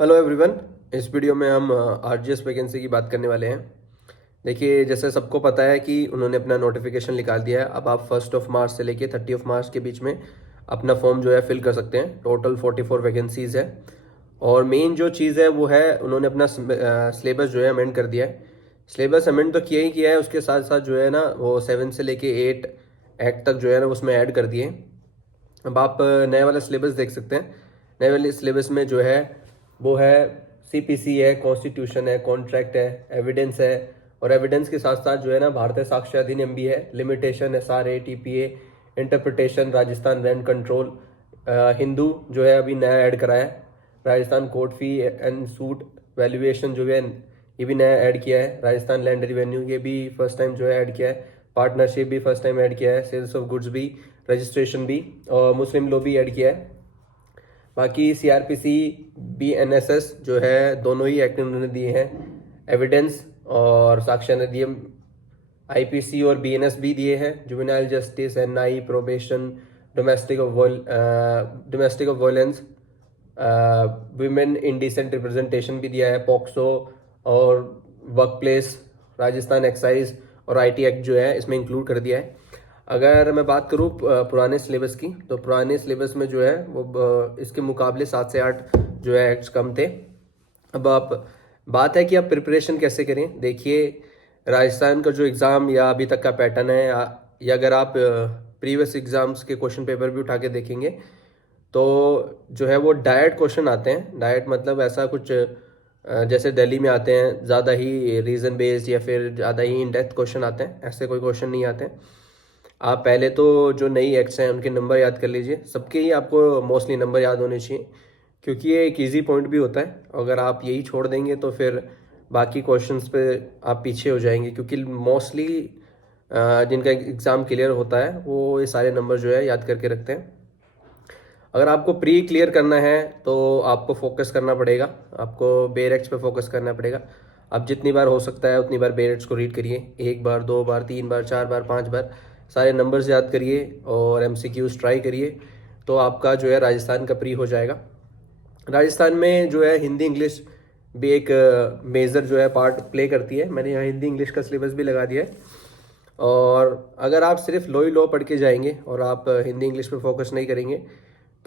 Hello everyone. इस video में हम आरजीएस वैकेंसी की बात करने वाले हैं। देखिए, जैसे सबको पता है कि उन्होंने अपना नोटिफिकेशन निकाल दिया है। अब आप 1 मार्च से लेके 30 मार्च के बीच में अपना फॉर्म जो है फिल कर सकते हैं। टोटल 44 वैकेंसीज है और मेन जो चीज़ है वो है उन्होंने अपना सिलेबस जो है अमेंड कर दिया है। सिलेबस अमेंड तो किया ही किया है, उसके साथ साथ जो है ना वो 7 से लेके 8 एक्ट तक जो है ना उसमें ऐड कर दिए। अब आप नए वाला सिलेबस देख सकते हैं। नए वाले सिलेबस में जो है वो है सीपीसी है, कॉन्स्टिट्यूशन है, कॉन्ट्रैक्ट है, एविडेंस है और एविडेंस के साथ साथ जो है ना भारतीय साक्ष्य अधिनियम भी है, limitation, SRA, TPA, interpretation, Rajasthan rent control, Hindu जो है अभी नया ऐड करा है, Rajasthan court fee and suit valuation जो है ये भी नया ऐड किया है, राजस्थान लैंड रिवेन्यू ये भी फर्स्ट टाइम जो है ऐड किया है, पार्टनरशिप भी फर्स्ट टाइम ऐड किया है, सेल्स ऑफ गुड्स भी, रजिस्ट्रेशन भी और मुस्लिम लॉ भी ऐड किया है। बाकी सीआरपीसी, बीएनएसएस जो है दोनों ही एक्ट उन्होंने दिए हैं। एविडेंस और साक्ष्य अधिनियम, आईपीसी और बीएनएस भी दिए हैं। Juvenile justice, NI, probation, domestic of violence, women indecent representation भी दिया है, पॉक्सो और वर्क प्लेस, राजस्थान एक्साइज और आईटी एक्ट जो है इसमें इंक्लूड कर दिया है। अगर मैं बात करूँ पुराने सिलेबस की, तो पुराने सिलेबस में जो है वो इसके मुकाबले 7 से 8 जो है एक्ट्स कम थे। अब आप बात है कि आप प्रिपरेशन कैसे करें। देखिए, राजस्थान का जो एग्ज़ाम या अभी तक का पैटर्न है या अगर आप प्रीवियस एग्ज़ाम्स के क्वेश्चन पेपर भी उठा के देखेंगे तो जो है वो डायरेक्ट क्वेश्चन आते हैं। डायरेक्ट मतलब ऐसा कुछ जैसे दिल्ली में आते हैं ज़्यादा ही रीज़न बेस्ड या फिर ज़्यादा ही इन डेप्थ क्वेश्चन आते हैं, ऐसे कोई क्वेश्चन नहीं आते हैं। आप पहले तो जो नई एक्ट्स हैं उनके नंबर याद कर लीजिए। सबके ही आपको मोस्टली नंबर याद होने चाहिए क्योंकि ये एक इजी पॉइंट भी होता है। अगर आप यही छोड़ देंगे तो फिर बाकी क्वेश्चंस पे आप पीछे हो जाएंगे क्योंकि मोस्टली जिनका एग्ज़ाम क्लियर होता है वो ये सारे नंबर जो है याद करके रखते हैं। अगर आपको प्री क्लियर करना है तो आपको फोकस करना पड़ेगा, आपको बेरेक्स पे फोकस करना पड़ेगा। आप जितनी बार हो सकता है उतनी बार बेरेक्स को रीड करिए, 1 बार, 2 बार, 3 बार, 4 बार, 5 बार, सारे नंबर्स याद करिए और एमसीक्यूज ट्राई करिए तो आपका जो है राजस्थान का प्री हो जाएगा। राजस्थान में जो है हिंदी इंग्लिश भी एक मेजर जो है पार्ट प्ले करती है। मैंने यहाँ हिंदी इंग्लिश का सिलेबस भी लगा दिया है और अगर आप सिर्फ लो ही लो पढ़ के जाएंगे और आप हिंदी इंग्लिश पे फोकस नहीं करेंगे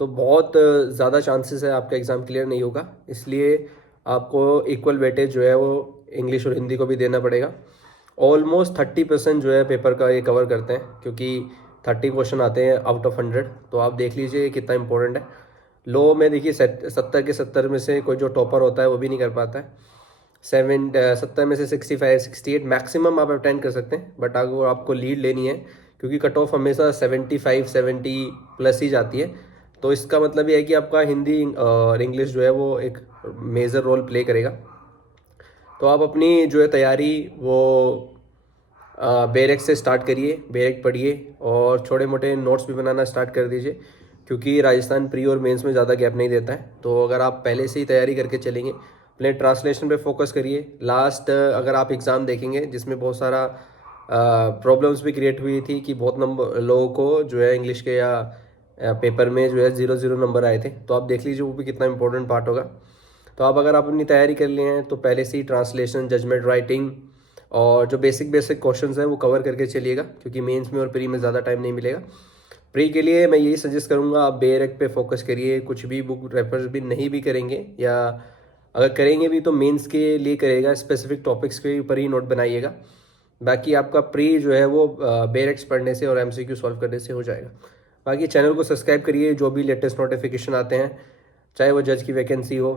तो बहुत ज़्यादा चांसेस है आपका एग्ज़ाम क्लियर नहीं होगा। इसलिए आपको इक्वल वेटेज जो है वो इंग्लिश और हिंदी को भी देना पड़ेगा। ऑलमोस्ट 30% जो है पेपर का ये कवर करते हैं क्योंकि 30 क्वेश्चन आते हैं आउट ऑफ 100। तो आप देख लीजिए कितना इंपॉर्टेंट है। लो में देखिए 70 के 70 में से कोई जो टॉपर होता है वो भी नहीं कर पाता है। 70 में से 65 68 मैक्सिमम आप अटेंड कर सकते हैं। बट अगर आपको लीड लेनी है क्योंकि कट ऑफ हमेशा 75 70 प्लस ही जाती है, तो इसका मतलब ये है कि आपका हिंदी और इंग्लिश जो है वो एक मेजर रोल प्ले करेगा। तो आप अपनी जो है तैयारी वो बेरेक से स्टार्ट करिए, बेरेक पढ़िए और छोटे मोटे नोट्स भी बनाना स्टार्ट कर दीजिए क्योंकि राजस्थान प्री और मेंस में ज़्यादा गैप नहीं देता है। तो अगर आप पहले से ही तैयारी करके चलेंगे, अपने ट्रांसलेशन पे फोकस करिए। लास्ट अगर आप एग्ज़ाम देखेंगे जिसमें बहुत सारा प्रॉब्लम्स भी क्रिएट हुई थी कि बहुत नंबर लोगों को जो है इंग्लिश के या पेपर में जो है 0 0 नंबर आए थे, तो आप देख लीजिए वो भी कितना इंपॉर्टेंट पार्ट होगा। तो अगर आप अपनी तैयारी कर लिए हैं तो पहले से ही ट्रांसलेशन, जजमेंट राइटिंग और जो बेसिक बेसिक क्वेश्चंस हैं वो कवर करके चलिएगा क्योंकि मेंस में और प्री में ज़्यादा टाइम नहीं मिलेगा। प्री के लिए मैं यही सजेस्ट करूँगा, आप बेरेक पे फोकस करिए। कुछ भी बुक रेफर भी नहीं भी करेंगे या अगर करेंगे भी तो मेंस के लिए करेगा, स्पेसिफिक टॉपिक्स के ऊपर ही नोट बनाइएगा। बाकी आपका प्री जो है वो बेरेक्स पढ़ने से और एमसीक्यू सॉल्व करने से हो जाएगा। बाकी चैनल को सब्सक्राइब करिए, जो भी लेटेस्ट नोटिफिकेशन आते हैं, चाहे वो जज की वैकेंसी हो,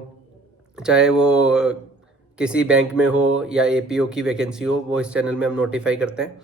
चाहे वो किसी बैंक में हो या एपीओ की वैकेंसी हो, वो इस चैनल में हम नोटिफाई करते हैं।